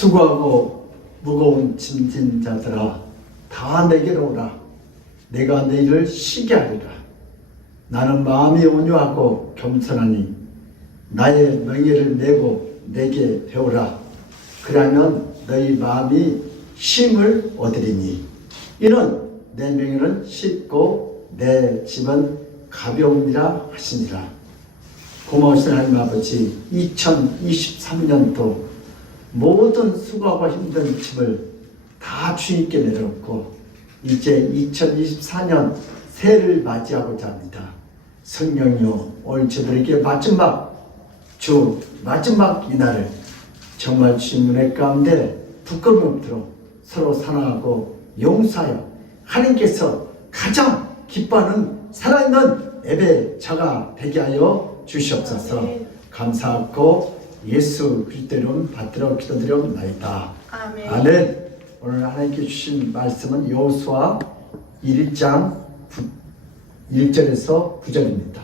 수고하고 무거운 짐진 자들아 다 내게로 오라. 내가 너희를 쉬게 하리라. 나는 마음이 온유하고 겸손하니 나의 명예를 메고 내게 배우라. 그러면 너희 마음이 쉼을 얻으리니 이는 내 명예는 쉽고 내 짐은 가벼우니라 하시니라. 고마우신 하나님 아버지, 2023년도 모든 수고하고 힘든 짐을 다 주님께 내려놓고 이제 2024년 새해를 맞이하고자 합니다. 성령이여, 오늘 저들에게 마지막 이날을 정말 주님 은혜 가운데 부끄러움 없도록 서로 사랑하고 용서하여 하나님께서 가장 기뻐하는 살아있는 예배자가 되게 하여 주시옵소서. 감사하고 예수 그리스도의 이름 받들어 기도드려옵나이다. 아멘. 오늘 하나님께 주신 말씀은 여호수아 1장 1절에서 9절입니다.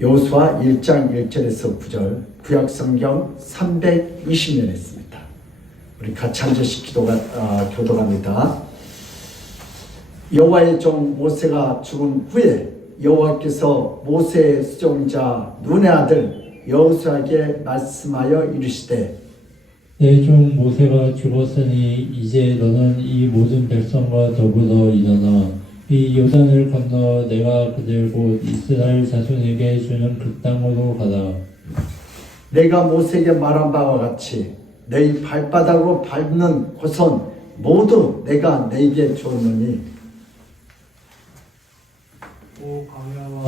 여호수아 1장 1절에서 9절, 구약성경 320년 했습니다. 우리 같이 한 절씩 교독합니다. 여호와의 종 모세가 죽은 후에 여호와께서 모세의 수종자 눈의 아들 여호수아에게 말씀하여 이르시되, 내 종 모세가 죽었으니 이제 너는 이 모든 백성과 더불어 일어나 이 요단을 건너 내가 그들 곧 이스라엘 자손에게 주는 그 땅으로 가라. 내가 모세에게 말한 바와 같이 너희 발바닥으로 밟는 곳은 모두 내가 너희에게 줬느니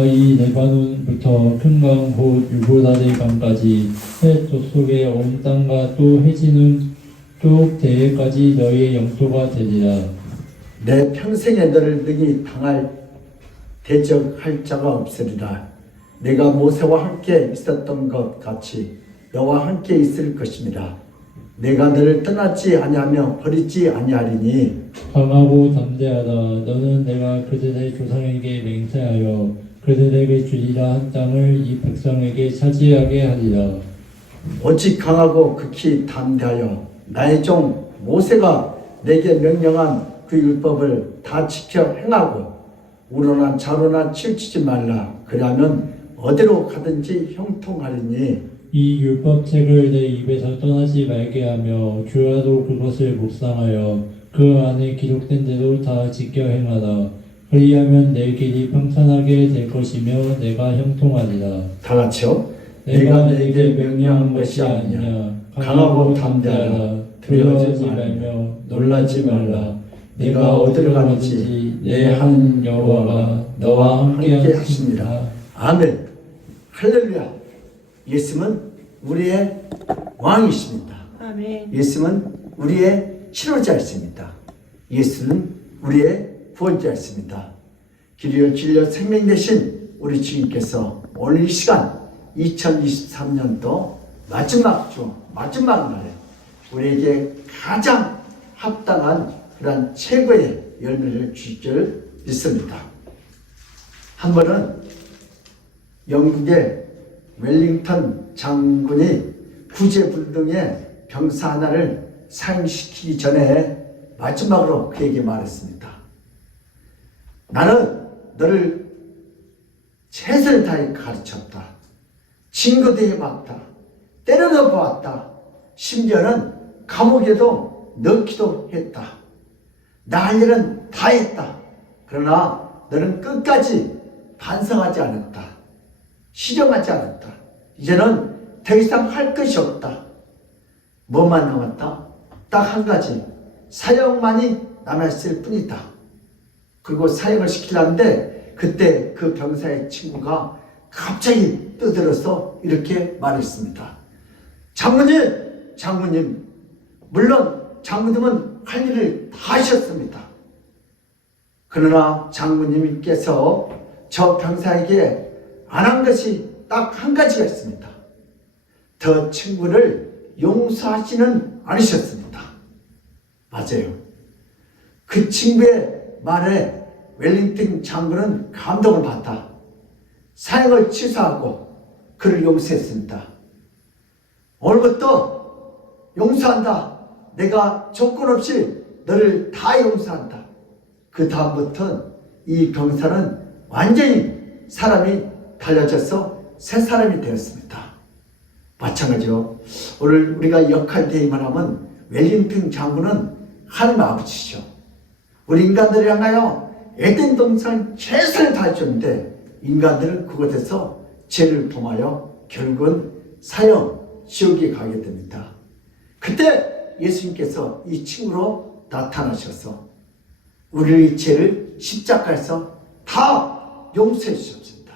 이 레바논부터 큰 강 곧 유브라데 강까지 해 족속의 온 땅과 또 해지는 쪽 대해까지 너희의 영토가 되리라. 내 평생에 너를 능히 당할 대적할 자가 없으리라. 내가 모세와 함께 있었던 것 같이 너와 함께 있을 것입니다. 내가 너를 떠나지 아니하며 버리지 아니하리니 강하고 담대하다. 너는 내가 그들의 조상에게 맹세하여 그들에게 주리라 한 땅을 이 백성에게 차지하게 하리라. 오직 강하고 극히 담대하여 나의 종 모세가 내게 명령한 그 율법을 다 지켜 행하고 우로나 좌로나 치우치지 말라. 그러면 어디로 가든지 형통하리니 이 율법책을 내 입에서 떠나지 말게 하며 주야로 그것을 묵상하여 그 안에 기록된 대로 다 지켜 행하라. 그리하면 내 길이 평탄하게 될 것이며 내가 형통하리라. 다 같이요. 내가 내게 명령한 것이 아니냐. 강하고 담대하라. 두려워하지 말며 놀라지 말라. 내가 어디로 가든지 내 한 여호와가 너와 함께 하십니다. 아멘. 할렐루야. 예수는 우리의 왕이십니다. 아멘. 예수는 우리의 치료자이십니다. 예수는 우리의 구원자이십니다. 길이여 길려 생명 되신 우리 주님께서 오늘 이 시간 2023년도 마지막 주 마지막 날에 우리에게 가장 합당한 그런 최고의 열매를 주실 줄 믿습니다. 한 번은 영국의 웰링턴 장군이 구제불능의 병사 하나를 사형시키기 전에 마지막으로 그에게 말했습니다. 나는 너를 최선을 다해 가르쳤다. 징계도 해봤다. 때려도 보았다. 심지어는 감옥에도 넣기도 했다. 나 할 일은 다 했다. 그러나 너는 끝까지 반성하지 않았다. 실험하지 않았다. 이제는 더 이상 할 것이 없다. 뭐만 남았다? 딱 한 가지. 사형만이 남았을 뿐이다. 그리고 사형을 시키려는데 그때 그 병사의 친구가 갑자기 떠들어서 이렇게 말했습니다. 장모님, 물론 장모님은 할 일을 다 하셨습니다. 그러나 장모님께서 저 병사에게 안 한 것이 딱 한 가지가 있습니다. 저 친구를 용서하지는 않으셨습니다. 맞아요. 그 친구의 말에 웰링턴 장군은 감동을 받아 사형을 취소하고 그를 용서했습니다. 오늘부터 용서한다. 내가 조건 없이 너를 다 용서한다. 그 다음부터는 이 병사는 완전히 사람이 달라져서 새 사람이 되었습니다. 마찬가지로 오늘 우리가 역할 대행을 하면 웰링턴 장군은 하나님 아버지시죠. 우리 인간들을 향하여 에덴 동산 최선을 다해줬는데 인간들은 그곳에서 죄를 범하여 결국은 사형, 지옥에 가게 됩니다. 그때 예수님께서 이 친구로 나타나셔서 우리의 죄를 십자가에서 다 용서해 주셨습니다.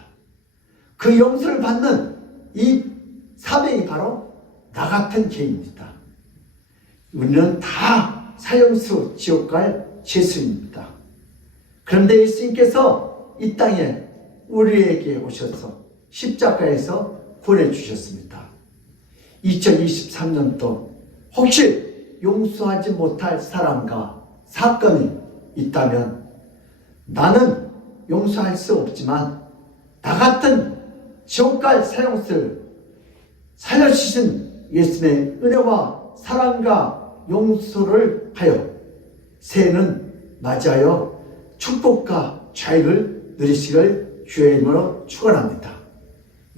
그 용서를 받는 이 사명이 바로 나 같은 죄입니다. 우리는 다 사형수 지옥 갈 죄수입니다. 그런데 예수님께서 이 땅에 우리에게 오셔서 십자가에서 구원해 주셨습니다. 2023년도 혹시 용서하지 못할 사람과 사건이 있다면 나는 용서할 수 없지만 나 같은 지옥 갈 사형수를 살려주신 예수님의 은혜와 사랑과 용서를 하여 새해는 맞이하여 축복과 자유를 누리시길 주의 이름으로 축원합니다.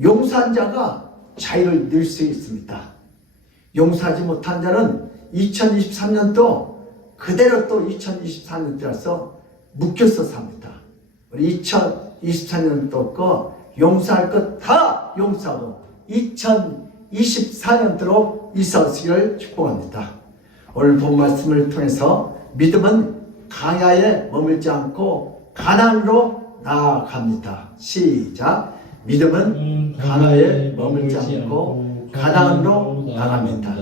용서한 자가 자유를 누릴 수 있습니다. 용서하지 못한 자는 2023년도 그대로 또 2024년도라서 묶여서 삽니다. 우리 2024년도 거 용서할 것 다 용서하고 2024년도로 있었기를 축복합니다. 오늘 본 말씀을 통해서 믿음은 강야에 머물지 않고 가나안으로 나아갑니다. 시작. 믿음은 강야에 머물지 않고 가나안으로 나갑니다.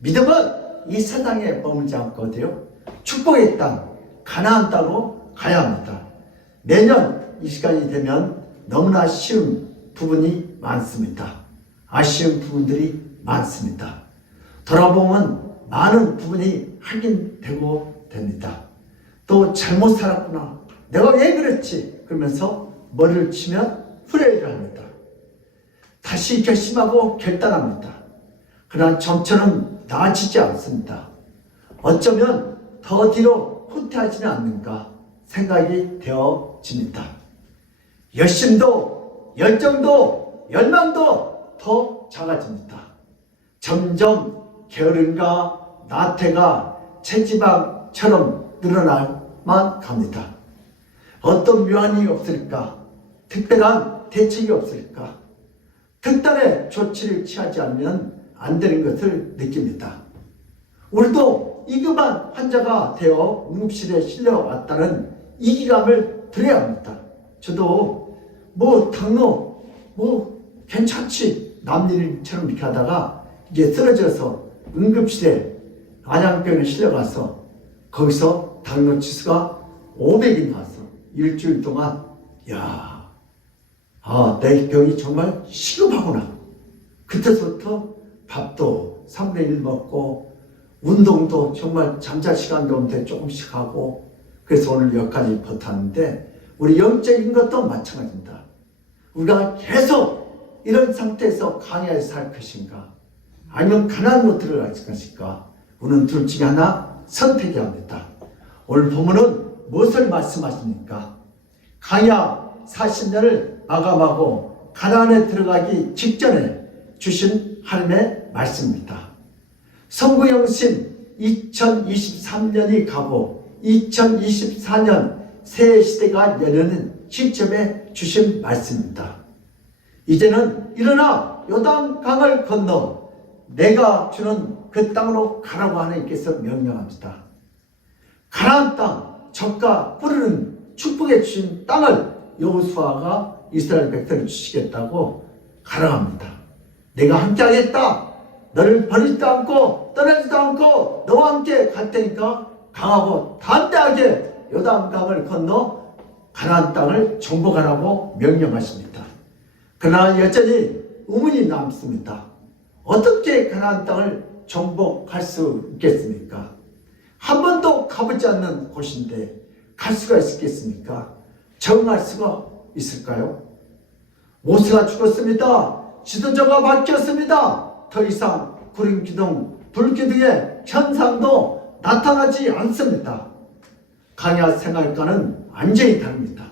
믿음은 이 세상에 머물지 않거든요. 축복의 땅, 가나안 땅으로 가야 합니다. 매년 이 시간이 되면 너무나 아쉬운 부분이 많습니다. 아쉬운 부분들이 많습니다. 돌아보면 많은 부분이 확인되고 됩니다. 또 잘못 살았구나. 내가 왜 그랬지? 그러면서 머리를 치면 후회를 합니다. 다시 결심하고 결단합니다. 그러나 점처럼 나아지지 않습니다. 어쩌면 더 뒤로 후퇴하지는 않는가 생각이 되어집니다. 열심도, 열정도, 열망도 더 작아집니다. 점점 게으름과 나태가 체지방처럼 늘어나만 갑니다. 어떤 묘안이 없을까? 특별한 대책이 없을까? 특단의 조치를 취하지 않으면 안 되는 것을 느낍니다. 우리도 위급한 환자가 되어 응급실에 실려왔다는 이기감을 드려야 합니다. 저도 당뇨 괜찮지 남일처럼 이렇게 하다가 이게 쓰러져서 응급실에 안양병원에 실려가서 거기서 당뇨 치수가 500이 나왔어. 일주일 동안 내 병이 정말 시급하구나. 그때부터 밥도 3분의 1 먹고 운동도 정말 잠잘 시간도 없는데 조금씩 하고 그래서 오늘 여기까지 버텼는데 우리 영적인 것도 마찬가지입니다. 우리가 계속 이런 상태에서 강야에 살 것인가 아니면 가나안으로 들어갈 것인가 우리는 둘 중에 하나 선택해야 합니다. 오늘 본문은 무엇을 말씀하십니까? 강야 40년을 마감하고 가나안에 들어가기 직전에 주신 하나님의 말씀입니다. 선구영신 2023년이 가고 2024년 새 시대가 열리는 시점에 주신 말씀입니다. 이제는 일어나 요단강을 건너 내가 주는 그 땅으로 가라고 하나님께서 명령합니다. 가나안 땅, 젖과 꿀을 축복해 주신 땅을 여호수아가 이스라엘 백성을 주시겠다고 가라합니다. 내가 함께 하겠다. 너를 버리지도 않고 떠나지도 않고 너와 함께 갈 테니까 강하고 담대하게 요단강을 건너 가나안 땅을 정복하라고 명령하십니다. 그러나 여전히 의문이 남습니다. 어떻게 가나안 땅을 정복할 수 있겠습니까? 한 번도 가보지 않는 곳인데 갈 수가 있겠습니까? 적응할 수가 있을까요? 모세가 죽었습니다. 지도자가 바뀌었습니다. 더 이상 구름 기둥, 불 기둥의 현상도 나타나지 않습니다. 강야 생활과는 완전히 다릅니다.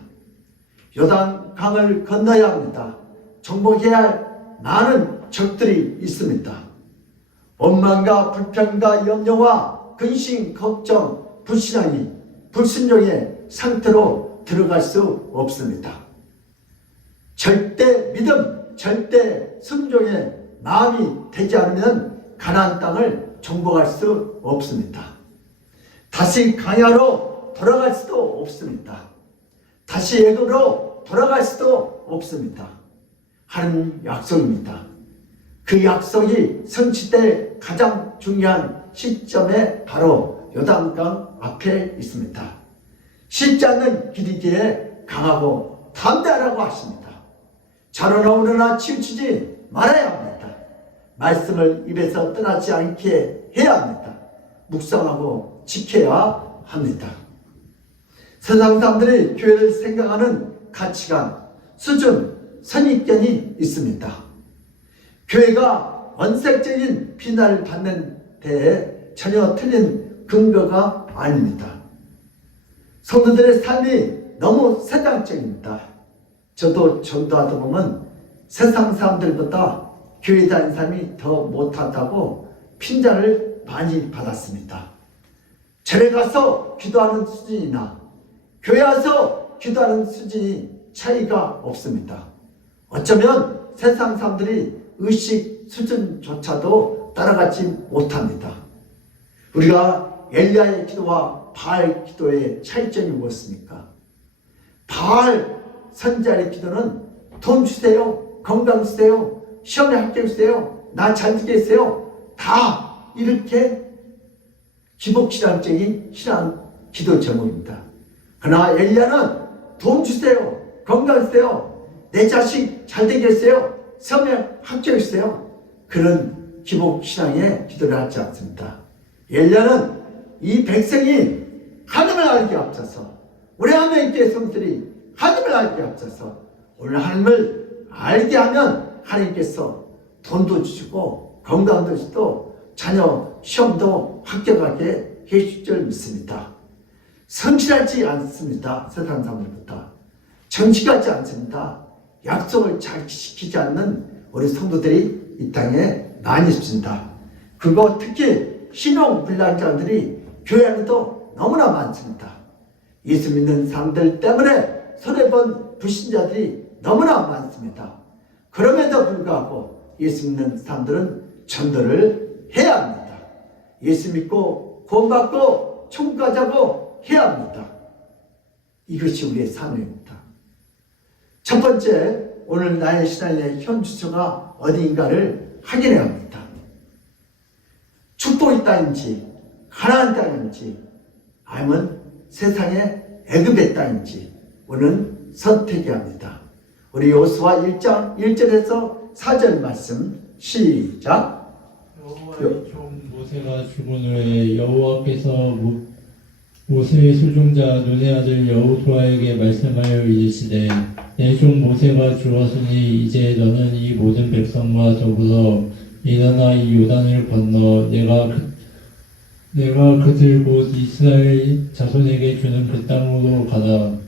요단강을 건너야 합니다. 정복해야 할 많은 적들이 있습니다. 원망과 불평과 염려와 근심, 걱정, 불신앙이 불순종의 상태로 들어갈 수 없습니다. 절대 믿음, 절대 순종의 마음이 되지 않으면 가나안 땅을 정복할 수 없습니다. 다시 강야로 돌아갈 수도 없습니다. 다시 애굽으로 돌아갈 수도 없습니다. 하는 약속입니다. 그 약속이 성취될 가장 중요한 시점에 바로 요단강 앞에 있습니다. 쉽지 않는 길이기에 강하고 담대하라고 하십니다. 자로나 우러나 치우치지 말아야 합니다. 말씀을 입에서 떠나지 않게 해야 합니다. 묵상하고 지켜야 합니다. 세상 사람들이 교회를 생각하는 가치관, 수준, 선입견이 있습니다. 교회가 원색적인 비난을 받는 데에 전혀 틀린 근거가 아닙니다. 성도들의 삶이 너무 세상적입니다. 저도 전도하다 보면 세상 사람들보다 교회 다니는 사람이 더 못하다고 핀잔을 많이 받았습니다. 절에 가서 기도하는 수준이나 교회 와서 기도하는 수준이 차이가 없습니다. 어쩌면 세상 사람들이 의식 수준조차도 따라가지 못합니다. 우리가 엘리야의 기도와 바알 기도의 차이점이 무엇입니까? 바알 선지자의 기도는 돈 주세요, 건강 주세요, 시험에 합격 주세요, 나 잘 되게 해주세요, 다 이렇게 기복신앙적인 신앙 기도 제목입니다. 그러나 엘리야는 돈 주세요, 건강 주세요, 내 자식 잘 되게 해주세요, 시험에 합격 주세요, 그런 기복신앙의 기도를 하지 않습니다. 엘리야는 이 백성이 하나님을 알게 앞서서, 우리 하나님께 성들이 하나님을 알게 앞서서, 오늘 하나님을 알게 하면 하나님께서 돈도 주시고 건강도 주시고 자녀 시험도 합격하게 해줄 줄 믿습니다. 성실하지 않습니다. 세상 사람들보다 정직하지 않습니다. 약속을 잘 지키지 않는 우리 성도들이 이 땅에 많이 있습니다. 그거 특히 신용불량자들이 교회 안에도 너무나 많습니다. 예수 믿는 사람들 때문에 손해본 불신자들이 너무나 많습니다. 그럼에도 불구하고 예수 믿는 사람들은 전도를 해야 합니다. 예수 믿고 구원받고 천국 가자고 해야 합니다. 이것이 우리의 사명입니다. 첫 번째, 오늘 나의 신앙의 현 주소가 어디인가를 확인해야 합니다. 축복의 땅인지 가나안 땅인지 아니면 세상의 애굽의 땅인지 우리는 선택해야 합니다. 우리 여호수아 1장 1절에서 4절 말씀 시작. 여호와의 종 모세가 죽은 후에 여호와께서 모세의 수종자 눈의 아들 여호수아에게 말씀하여 이르시되 내 종 모세가 죽었으니 이제 너는 이 모든 백성과 더불어 일어나 이 요단을 건너 내가 그들 곧 이스라엘 자손에게 주는 그 땅으로 가라.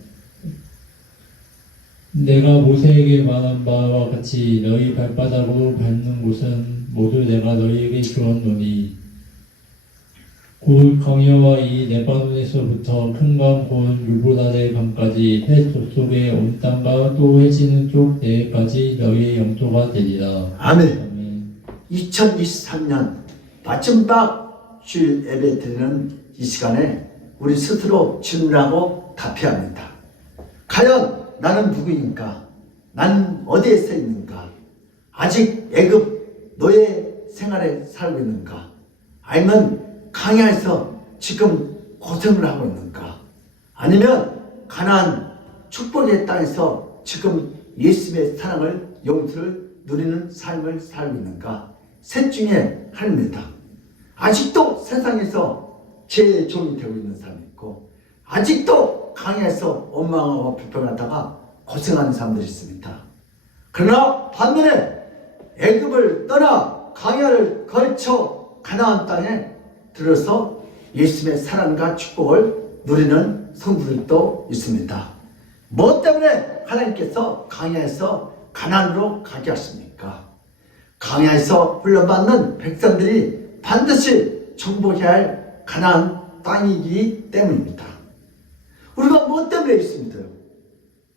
내가 모세에게 말한 바와 같이 너희 발바닥으로 밟는 곳은 모두 내가 너희에게 주었노니 곧 광야와 이 레바논에서부터 큰강 곧 유브라데 강까지 해 족속의 온 땅과 또 해지는 쪽 내까지 너희의 영토가 되리라. 아멘. 2023년 마지막 주일 예배 드리는 이 시간에 우리 스스로 질문하고 답해야 합니다. 과연 나는 누구인가? 난 어디에 서 있는가? 아직 애굽 노예 생활에 살고 있는가? 아니면 광야에서 지금 고생을 하고 있는가? 아니면 가나안 축복의 땅에서 지금 예수님의 사랑을 용서를 누리는 삶을 살고 있는가? 셋 중에 하나입니다. 아직도 세상에서 죄의 종이 되고 있는 사람이 있고 아직도 강야에서 원망하고 불평하다가 고생하는 사람들이 있습니다. 그러나 반면에 애굽을 떠나 광야를 걸쳐 가나안 땅에 들어서 예수님의 사랑과 축복을 누리는 성도들도 있습니다. 뭐 때문에 하나님께서 광야에서 가나안으로 가게 하십니까? 광야에서 훈련받는 백성들이 반드시 정복해야 할 가나안 땅이기 때문입니다. 우리가 뭐 때문에 예수 믿어요?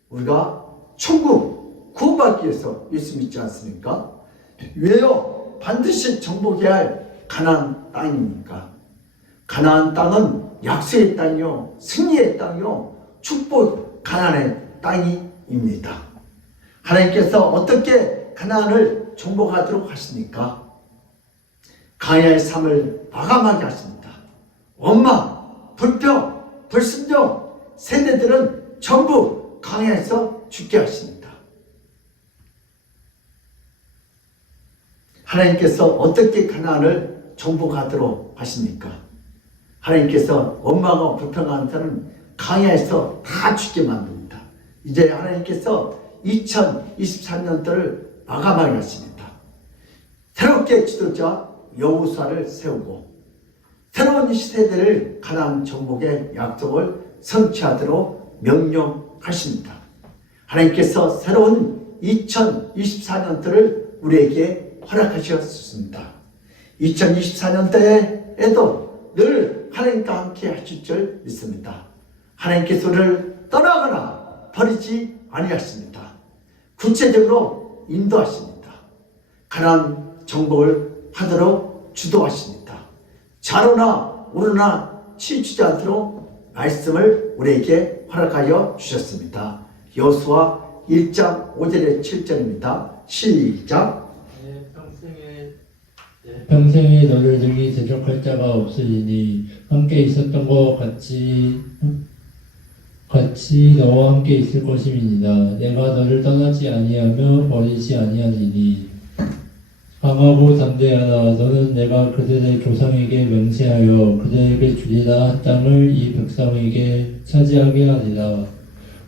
우리가 천국 구원받기 위해서 예수 믿지 않습니까? 왜요? 반드시 정복해야 할 가나안 땅입니까? 가나안 땅은 약속의 땅이요, 승리의 땅이요, 축복 가나안의 땅입니다. 하나님께서 어떻게 가나안을 정복하도록 하십니까? 광야의 삶을 마감하게 하십니다. 원망, 불평, 불순종 세대들은 전부 광야에서 죽게 하십니다. 하나님께서 어떻게 가나안을 정복하도록 하십니까? 하나님께서 원망하고 불평하는 자는 광야에서 다 죽게 만듭니다. 이제 하나님께서 2023년도를 마감하게 하십니다. 새롭게 지도자 여호수아를 세우고 새로운 시대를 가나안 정복의 약속을 성취하도록 명령하십니다. 하나님께서 새로운 2024년도를 우리에게 허락하셨습니다. 2024년도에도 늘 하나님과 함께 하실 줄 믿습니다. 하나님께서 우리를 떠나거나 버리지 아니하십니다. 구체적으로 인도하십니다. 가나안 정복을 하도록 주도하십니다. 좌로나 우로나 치우치지 않도록 말씀을 우리에게 허락하여 주셨습니다. 여호수아 1장 5절에 7절입니다. 시작. 평생에 너를 등이 대적할 자가 없으리니 함께 있었던 것 같이 너와 함께 있을 것임이니라. 내가 너를 떠나지 아니하며 버리지 아니하리니 강하고 담대하라. 너는 내가 그들의 조상에게 맹세하여 그들에게 주리라 한 땅을 이 백성에게 차지하게 하리라.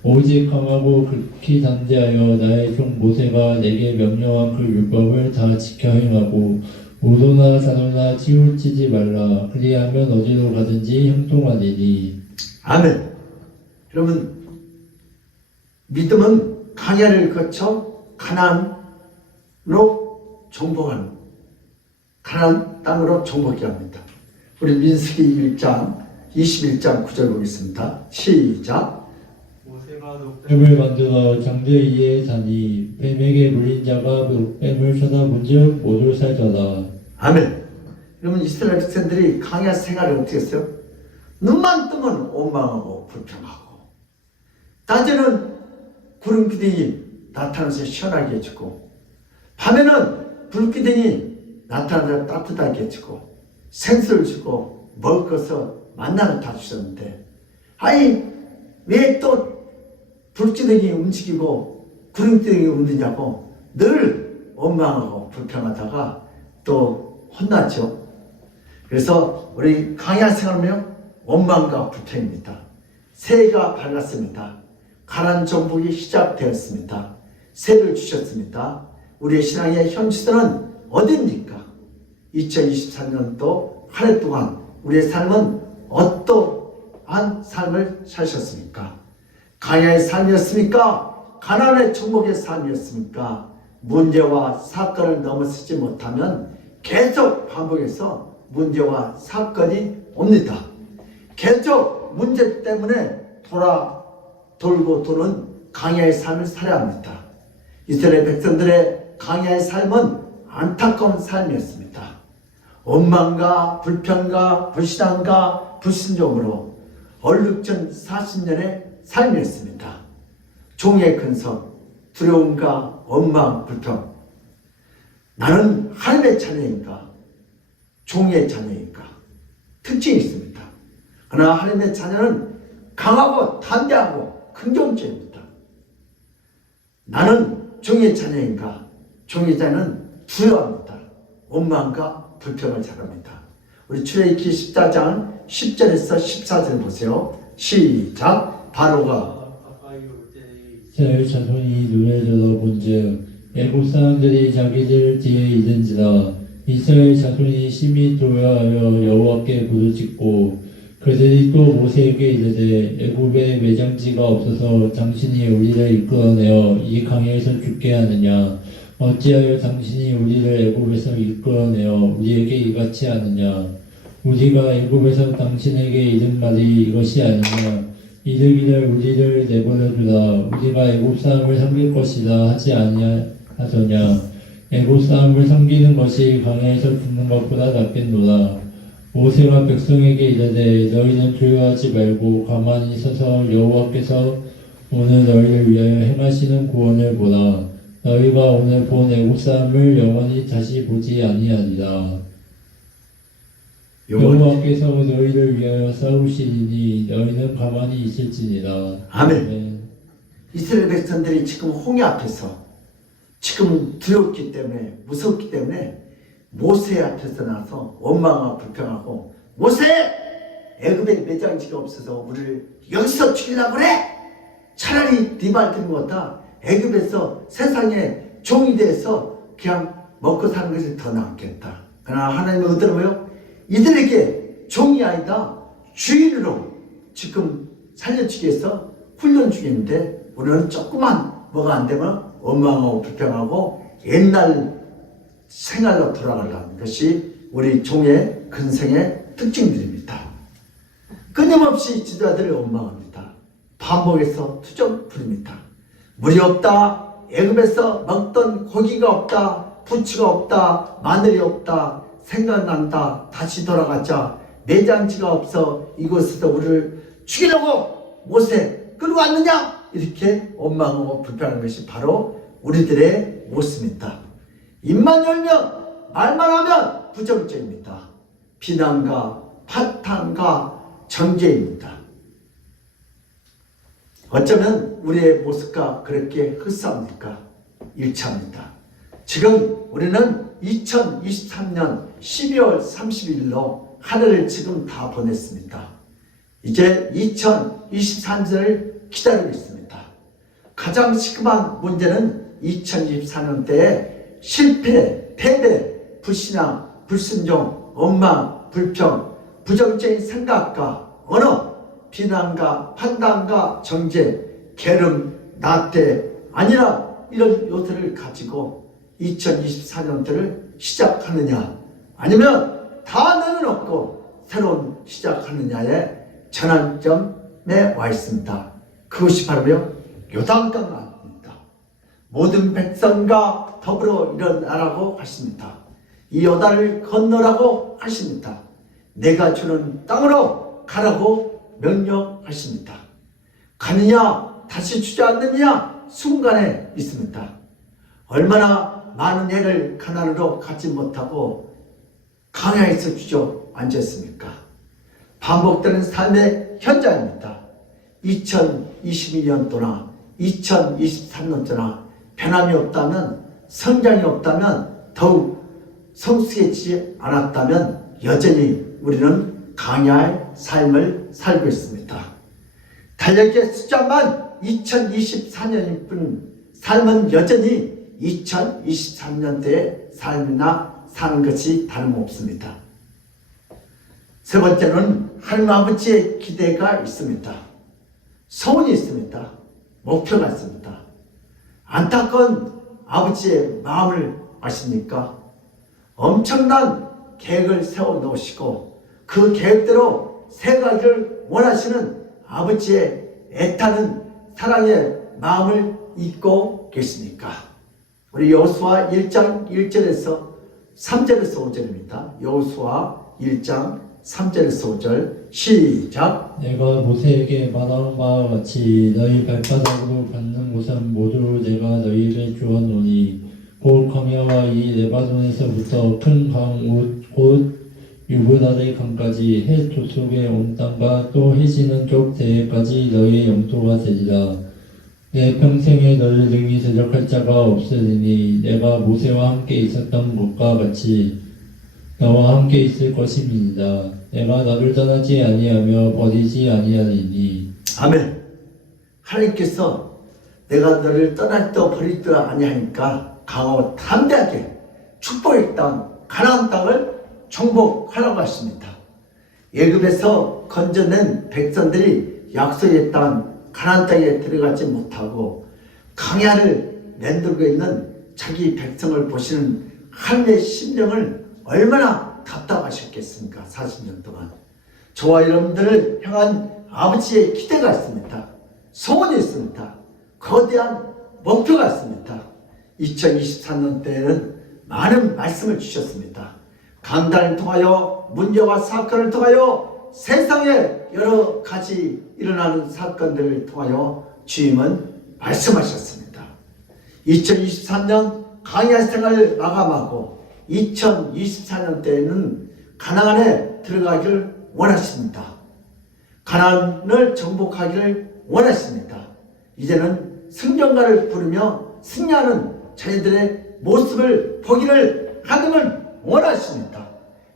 오직 강하고 극히 담대하여 나의 종 모세가 내게 명령한 그 율법을 다 지켜 행하고 우도나 좌로나 치우치지 말라. 그리하면 어디로 가든지 형통하리니. 아멘. 여러분, 믿음은 광야를 거쳐 가나안으로 정복하는, 가나안 땅으로 정복해 합니다. 우리 민수기 1장 21장 9절 보겠습니다. 시작. 뱀을 만들어 장대 위에 사니 뱀에게 물린 자가 뱀을 쳐다본즉 모두 살더라. 아멘. 여러분, 이스라엘 백성들이 광야 생활을 어떻게 했어요? 눈만 뜨면 원망하고 불평하고, 낮에는 구름 기둥이 나타나서 시원하게 해주고, 밤에는 불기둥이 나타나서 따뜻하게 해주고, 생수를 주고 먹을 것을 만나를 다 주셨는데, 아니 왜 또 불기둥이 움직이고 구름기둥이 움직이냐고 늘 원망하고 불평하다가 또 혼났죠. 그래서 우리 광야 생활하면 원망과 불평입니다. 새해가 밝았습니다. 가나안 정복이 시작되었습니다. 새를 주셨습니다. 우리의 신앙의 현주소는 어디입니까? 2023년도 한 해 동안 우리의 삶은 어떠한 삶을 사셨습니까? 광야의 삶이었습니까? 가나안의 정복의 삶이었습니까? 문제와 사건을 넘어서지 못하면 계속 반복해서 문제와 사건이 옵니다. 계속 문제 때문에 돌고 도는 광야의 삶을 살아야 합니다. 이스라엘 백성들의 광야의 삶은 안타까운 삶이었습니다. 원망과 불평과 불신앙과 불순종으로 얼룩전 40년의 삶이었습니다. 종의 근성, 두려움과 원망, 불평. 나는 하나님의 자녀인가? 종의 자녀인가? 특징이 있습니다. 그러나 하나님의 자녀는 강하고 담대하고 긍정적입니다. 나는 종의 자녀인가? 종의 자녀는 두려워합니다. 원망과 불평을 잘합니다. 우리 출애굽기 14장 10절에서 14절 보세요. 시작. 바로가 이스라엘 자손이 눈에 들어본즉 애국 사람들이 자기들 뒤에 있는지라. 이스라엘 자손이 심히 도회하여 여호와께 부르짖고 그들이 또 모세에게 이르되 애굽에 매장지가 없어서 당신이 우리를 이끌어내어 이 강에서 죽게 하느냐. 어찌하여 당신이 우리를 애굽에서 이끌어내어 우리에게 이같이 하느냐. 우리가 애굽에서 당신에게 이른 말이 이것이 아니냐. 이르기를 우리를 내버려두라. 우리가 애굽 사람을 섬길 것이라 하지 아니하더냐. 애굽 사람을 섬기는 것이 광야에서 죽는 것보다 낫겠노라. 모세가 백성에게 이르되 너희는 두려워하지 말고 가만히 서서 여호와께서 오늘 너희를 위하여 행하시는 구원을 보라. 너희가 오늘 본 애굽 사람을 영원히 다시 보지 아니하리라. 여호와께서 너희를 위하여 싸우시리니 너희는 가만히 있을지니라. 아멘. 이스라엘 백성들이 지금 홍해 앞에서 지금 두렵기 때문에 무섭기 때문에 모세 앞에서 나서 원망하고 불평하고, 모세! 애굽에 매장지가 없어서 우리를 여기서 죽이려고 그래? 차라리 네 말 듣는 것보다 애굽에서 세상에 종이 돼서 그냥 먹고 사는 것이 더 낫겠다. 그러나 하나님의 의도는 뭐예요? 이들에게 종이 아니다 주인으로 지금 살려주기 위해서 훈련 중인데, 우리는 조금만 뭐가 안 되면 원망하고 불평하고 옛날 생활로 돌아가려는 것이 우리 종의 근성의 특징들입니다. 끊임없이 지도자들을 원망합니다. 반복해서 투정 부립니다. 물이 없다, 애굽에서 먹던 고기가 없다, 부추가 없다, 마늘이 없다, 생각난다, 다시 돌아가자, 내장지가 없어 이곳에서 우리를 죽이려고 모세 끌고 왔느냐? 이렇게 원망하고 불평하는 것이 바로 우리들의 모습입니다. 입만 열면, 말만 하면 부정죄입니다. 비난과 파탄과 정죄입니다. 어쩌면 우리의 모습과 그렇게 흡사합니까? 일치합니다. 지금 우리는 2023년 12월 30일로 한 해를 지금 다 보냈습니다. 이제 2023년을 기다리고 있습니다. 가장 시급한 문제는 2024년대에 실패, 패배, 불신앙, 불순종, 원망, 불평, 부정적인 생각과 언어, 비난과 판단과 정죄, 게으름, 나태, 아니라 이런 요소를 가지고 2024년도를 시작하느냐, 아니면 다 내려놓고 새로운 시작하느냐의 전환점에 와 있습니다. 그것이 바로 요단강입니다. 모든 백성과 더불어 일어나라고 하십니다. 이 요단을 건너라고 하십니다. 내가 주는 땅으로 가라고 명령하십니다. 가느냐 다시 주저앉느냐 순간에 있습니다. 얼마나 많은 해를 가나안으로 가지 못하고 광야에서 주저앉았습니까? 반복되는 삶의 현장입니다. 2022년도나 2023년도나 변함이 없다면, 성장이 없다면, 더욱 성숙해지지 않았다면 여전히 우리는 광야의 삶을 살고 있습니다. 달력의 숫자만 2024년일 뿐 삶은 여전히 2023년대의 삶이나 사는 것이 다름없습니다. 세 번째는 하나님 아버지의 기대가 있습니다. 소원이 있습니다. 목표가 있습니다. 안타까운 아버지의 마음을 아십니까? 엄청난 계획을 세워놓으시고 그 계획대로 세가기를 원하시는 아버지의 애타는 사랑의 마음을 잊고 계십니까? 우리 여호수아 1장 1절에서 3절에서 5절입니다. 여호수아 1장 3절에서 5절 시작. 내가 모세에게 말한 바와 같이 너희 발바닥으로 밟는 곳은 모두 내가 너희에게 주었노니 곧 광야와 이 레바논에서부터 큰 강 곧 유브라데 강까지 해 족속의 온 땅과 또 해지는 쪽 대해까지 너희의 영토가 되리라. 내 평생에 너를 능히 대적할 자가 없으리니 내가 모세와 함께 있었던 것과 같이 너와 함께 있을 것임이니라. 내가 너를 떠나지 아니하며 버리지 아니하리니. 아멘. 하나님께서 내가 너를 떠날도 버리도 아니하니까 강하고 담대하게 축복의 땅 가나안 땅을 정복하라고 하십니다. 애굽에서 건져낸 백성들이 약속의 땅 가나안 땅에 들어가지 못하고 광야를 만들고 있는 자기 백성을 보시는 하나님의 심령을 얼마나 답답하셨겠습니까? 40년 동안. 저와 여러분들을 향한 아버지의 기대가 있습니다. 소원이 있습니다. 거대한 목표가 있습니다. 2023년 때에는 많은 말씀을 주셨습니다. 강단을 통하여 문제와 사건을 통하여 세상에 여러 가지 일어나는 사건들을 통하여 주님은 말씀하셨습니다. 2023년 광야 생활을 마감하고 2024년 때에는 가나안에 들어가기를 원하십니다. 가나안을 정복하기를 원하십니다. 이제는 승전가를 부르며 승리하는 자녀들의 모습을 보기를 하늘을 원하십니다.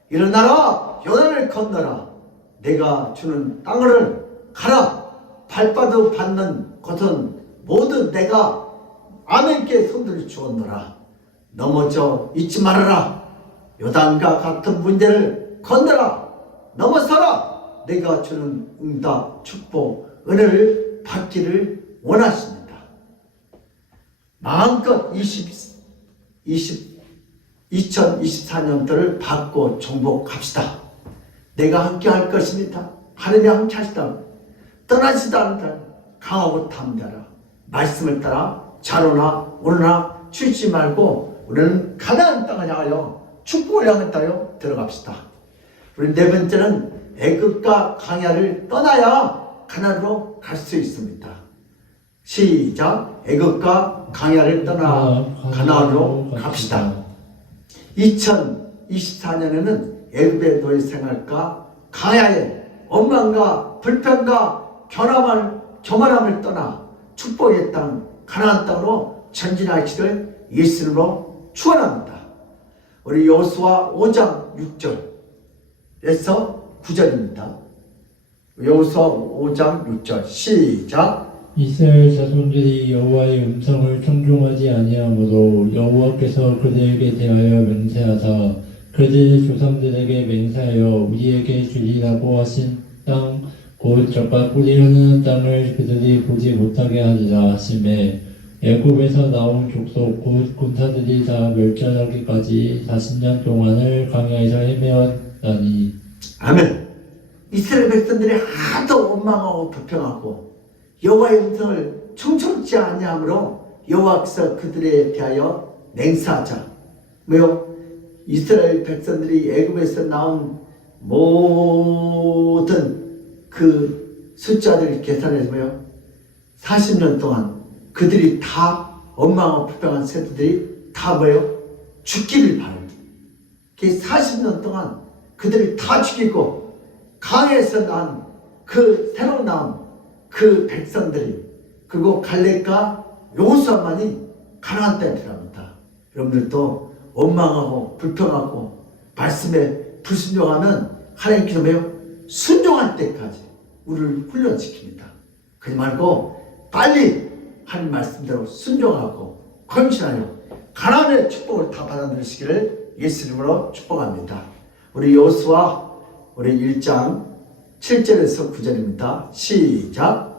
일어나라, 요단을 건너라. 내가 주는 땅을 가라. 발바닥 받는 곳은 모두 내가 아멘께 손들어 주었노라. 넘어져 잊지 말아라. 요단과 같은 문제를 건너라. 넘어서라. 내가 주는 응답, 축복, 은혜를 받기를 원하십니다. 마음껏 2024년도를 받고 정복합시다. 내가 함께 할 것입니다. 하나님이 함께 하시다. 떠나지도 않다. 강하고 담대하라. 말씀을 따라 자로나 오르나 취지 말고 우리는 가나안 땅을 향하여 축복을 향하여 들어갑시다. 우리 네 번째는 애굽과 광야를 떠나야 가나안으로 갈 수 있습니다. 시작. 애굽과 광야를 떠나 가나안으로 갑시다. 2024년에는 애굽의 노예 생활과 광야의 원망과 불평과 교만함을 떠나 축복의 땅 가나안 땅으로 전진하시기를 예수님으로 축원합니다. 우리 여호수아 5장 6절에서 9절입니다. 여호수아 5장 6절 시작. 이스라엘 자손들이 여호와의 음성을 청종하지 아니하므로 여호와께서 그들에게 대하여 맹세하사 그들의 조상들에게 맹세하여 우리에게 주리라고 하신 땅 곧 젖과 꿀이 흐르는 땅을 그들이 보지 못하게 하리라 하시매 애굽에서 나온 족속 곧 군사들이 다 멸절하기까지 40년 동안을 광야에서 헤매었다니. 아멘. 이스라엘 백성들이 하도 원망하고 불평하고 여호와의 음성을 청청치 아니하므로 여호와께서 그들에 대하여 맹세하자. 왜요? 이스라엘 백성들이 애굽에서 나온 모든 그 숫자들을 계산해서 뭐요? 40년 동안 그들이 다 원망하고 불평한 세대들이 다 뭐요? 죽기를 바랍니다. 40년 동안 그들이 다 죽이고 강에서 난 그 새로 나온 그 백성들이 그리고 갈렙과 여호수아만이 가나안 땅에 들어갑니다. 여러분들도 원망하고 불평하고 말씀에 불순종하면 하나님께서 뭐요? 순종할 때까지 우리를 훈련시킵니다. 그러지 말고 빨리 하나님 말씀대로 순종하고 헌신하여 가나안의 축복을 다 받아들이시기를 예수님으로 축복합니다. 우리 여호수아 우리 1장 7절에서 9절입니다. 시작.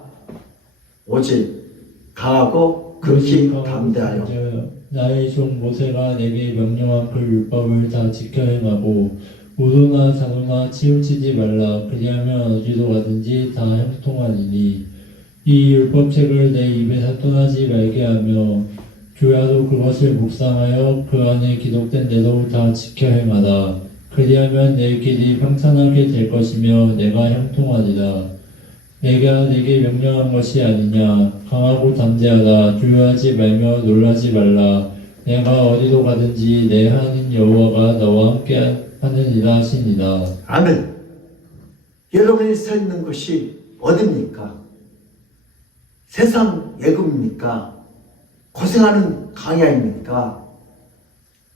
오직 강하고 극히 담대하여 나의 종 모세가 내게 명령한 그 율법을 다 지켜 행하고 우도나 자도나 치우치지 말라. 그리하면 어디로 가든지 다 형통하리니 이 율법책을 내 입에서 떠나지 말게 하며 주야로 그것을 묵상하여 그 안에 기록된 대로 다 지켜 행하라. 그리하면 내 길이 평탄하게 될 것이며 내가 형통하리라. 내가 내게 명령한 것이 아니냐. 강하고 담대하라. 두려워하지 말며 놀라지 말라. 내가 어디로 가든지 내 하나님 여호와가 너와 함께 하느니라 하시니라. 아멘. 여러분이 서 있는 곳이 어디입니까? 세상 애굽입니까? 고생하는 광야입니까?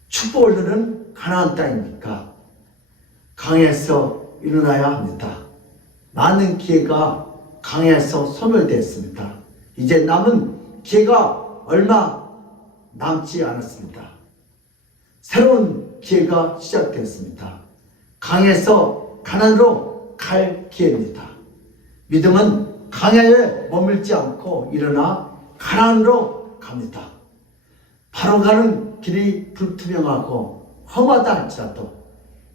축복을 누는 가나안 땅입니까? 강야에서 일어나야 합니다. 많은 기회가 강야에서 소멸되었습니다. 이제 남은 기회가 얼마 남지 않았습니다. 새로운 기회가 시작되었습니다. 강야에서 가나안으로 갈 기회입니다. 믿음은 강야에 머물지 않고 일어나 가나안으로 갑니다. 바로 가는 길이 불투명하고 험하다 할지라도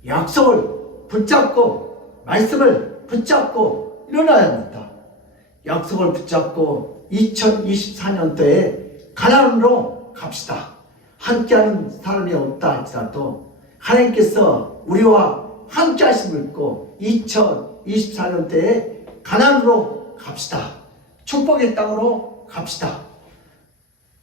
약속을 붙잡고 말씀을 붙잡고 일어나야 합니다. 약속을 붙잡고 2024년도에 가나안으로 갑시다. 함께하는 사람이 없다 할지라도 하나님께서 우리와 함께 하심을 믿고 2024년도에 가나안으로 갑시다. 축복의 땅으로 갑시다.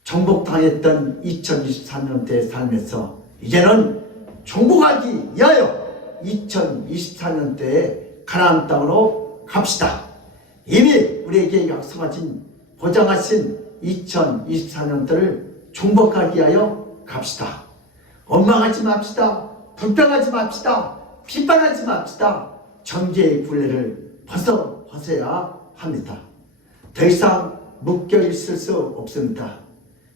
정복당했던 2023년도의 삶에서 이제는 정복하기 위하여 2024년도에 가나안 땅으로 갑시다. 이미 우리에게 약속하신 보장하신 2024년도를 정복하기 위하여 갑시다. 원망하지 맙시다. 불평하지 맙시다. 비판하지 맙시다. 정죄의 굴레를 벗어야 합니다. 더 이상 묶여 있을 수 없습니다.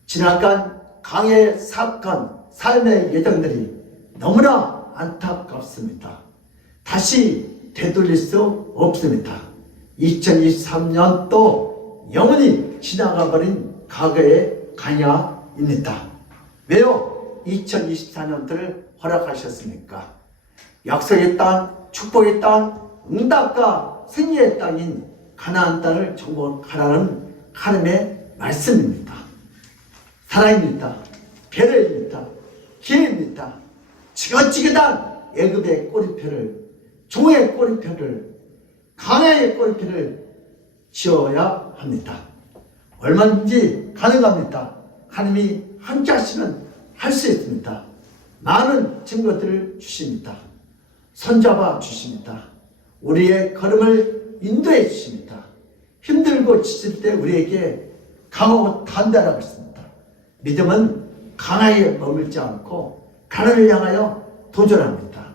지나간 강의 사건, 삶의 예정들이 너무나 안타깝습니다. 다시 되돌릴 수 없습니다. 2023년 또 영원히 지나가버린 과거의 광야입니다. 왜요? 2024년도를 허락하셨습니까? 약속의 땅, 축복의 땅, 응답과 승리의 땅인 가나안 땅을 정복하라는 하나님의 말씀입니다. 사랑입니다. 배려입니다. 기회입니다. 지긋지긋한 애굽의 꼬리표를, 종의 꼬리표를, 강야의 꼬리표를 지어야 합니다. 얼마든지 가능합니다. 하나님이 함께 하시면 할 수 있습니다. 많은 증거들을 주십니다. 손잡아 주십니다. 우리의 걸음을 인도해 주십니다. 힘들고 지칠 때 우리에게 강하고 담대하라고 했습니다. 믿음은 강하게 머물지 않고 가난을 향하여 도전합니다.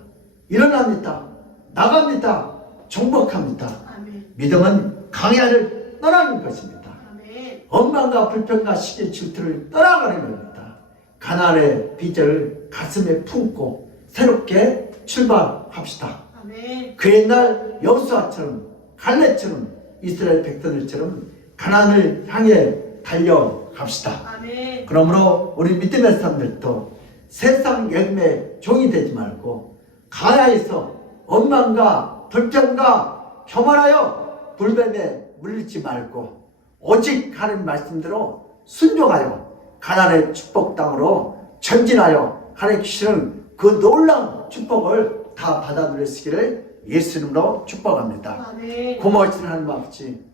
일어납니다. 나갑니다. 정복합니다. 아멘. 믿음은 강야를 떠나는 것입니다. 아멘. 원망과 불평과 시기 질투를 떠나가는 겁니다. 가나안의 비전을 가슴에 품고 새롭게 출발합시다. 아멘. 그 옛날 여호수아처럼 갈렙처럼 이스라엘 백성들처럼 가나안을 향해 달려갑시다. 아멘. 그러므로 우리 믿음의 사람들도 세상 열매 종이 되지 말고 가나에서 원망과 불평과 교만하여 불뱀에 물리지 말고 오직 하나님 말씀대로 순종하여 가나안의 축복 땅으로 전진하여 하나님 주시는 그 놀라운 축복을 다 받아 누리시기를 예수 이름으로 축복합니다. 아멘. 고마우신 하나님 아버지,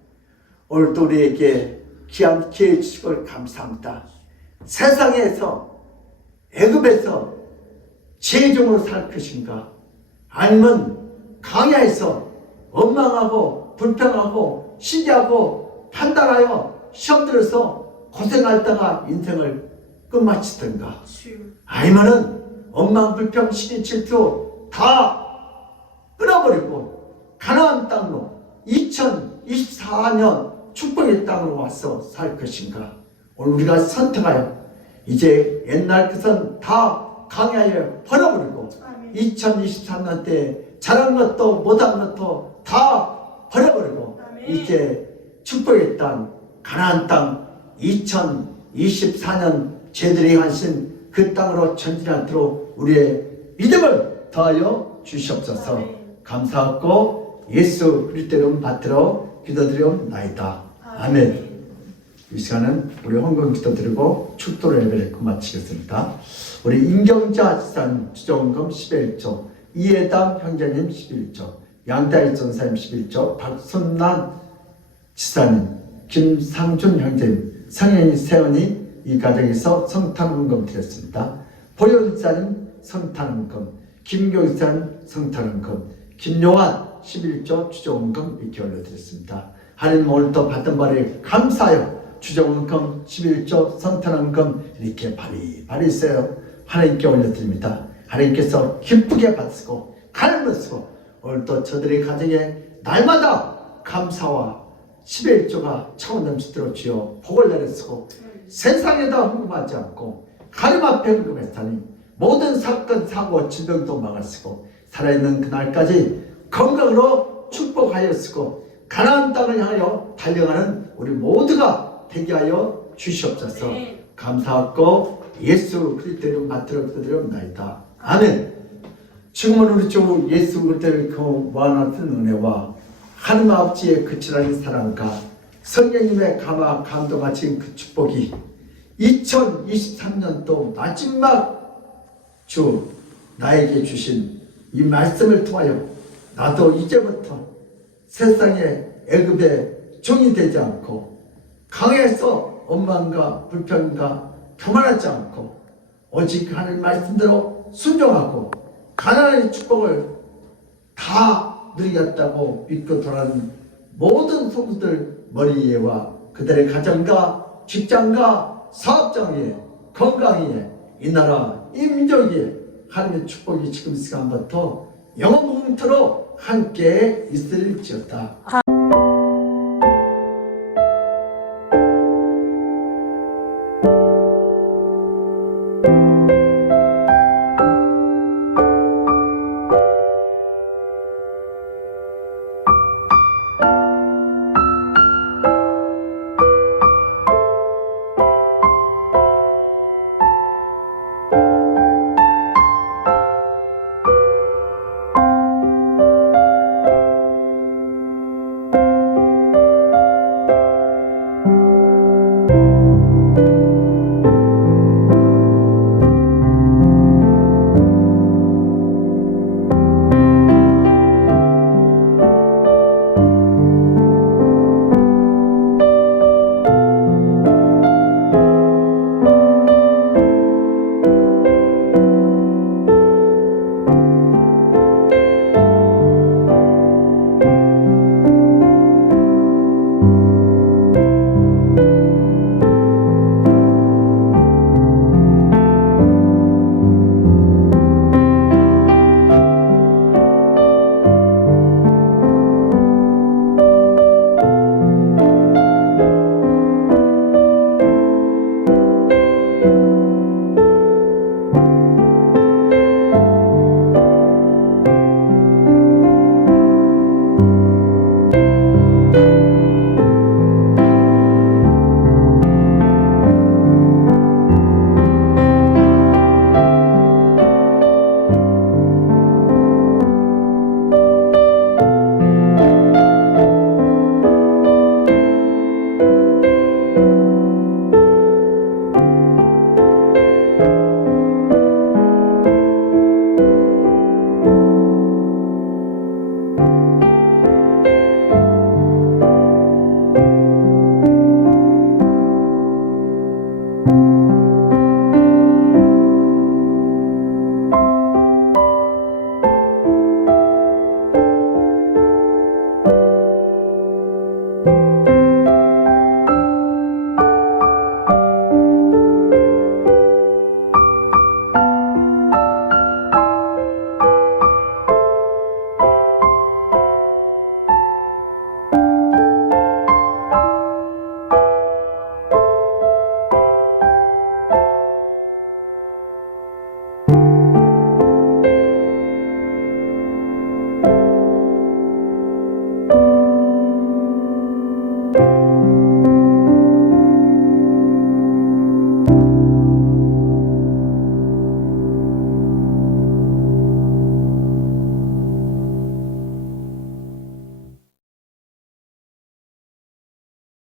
오늘도 우리에게 귀한 기회 주시고 감사합니다. 세상에서 애굽에서 제종으로 살 것인가, 아니면 강야에서 원망하고 불평하고 시기하고 판단하여 시험 들어서 고생하다가 인생을 끝마치든가, 주여. 아니면은 원망 불평 시기 질투 다 끊어버리고 가나안 땅으로 2024년 축복의 땅으로 와서 살 것인가. 오늘 우리가 선택하여 이제 옛날 것은 다 강야에 버려버리고 아멘. 2023년 때 잘한 것도 못한 것도 다 버려버리고 아멘. 이제 축복의 땅 가나안 땅 2024년 제들이 하신 그 땅으로 전진하도록 우리의 믿음을 더하여 주시옵소서. 아멘. 감사하고 예수 그리스도 이름 받들어 기도드리옵나이다. 아멘. 이 시간은 우리 헌금 기도드리고 축도 예배를 마치겠습니다. 우리 임경자 지사님 주정금 11조, 이해담 형제님 11조, 양다일 전사님 11조, 박순란 지사님, 김상준 형제님, 성현이 세연이 이 가정에서 성탄헌금 드렸습니다. 보현 지사님 성탄헌금, 김교 지사님 성탄헌금, 김용환 11조 주정금 이렇게 올려드렸습니다. 하나님 오늘도 받은 바를 감사하여 주정금 11조 성탄헌금 이렇게 바리바리 있어요. 하나님께 올려드립니다. 하나님께서 기쁘게 받으시고 가슴을 쓰고 오늘도 저들의 가정에 날마다 감사와 11조가 차원 넘치도록 주여 복을 내려쓰고 세상에다 헌금하지 않고 하나님 앞에 헌금했다니 모든 사건 사고 질병도 막았으고 살아있는 그날까지 건강으로 축복하였으고 가나안 땅을 향하여 달려가는 우리 모두가 되게 하여 주시옵소서. 네. 감사하고 예수 그리스도 이름 받들어 기도드리옵나이다. 아멘. 지금은 우리 주 예수 그리스도의 그 무한한 은혜와 하나님 아버지의 그치라는 사랑과 성령님의 감화 감동과 지금 그 축복이 2023년도 마지막 주 나에게 주신 이 말씀을 통하여 나도 이제부터 세상의 애굽의 종이 되지 않고 강에서 원망과 불평과 교만하지 않고 오직 하나님 말씀대로 순종하고 가나안의 축복을 다 누리겠다고 믿고 돌아가는 모든 성도들 머리 위에와 그들의 가정과 직장과 사업장 위에 건강 위에 이 나라 이 민족 위에 하나님의 축복이 지금 시간부터 영원토록 함께 있을지어다.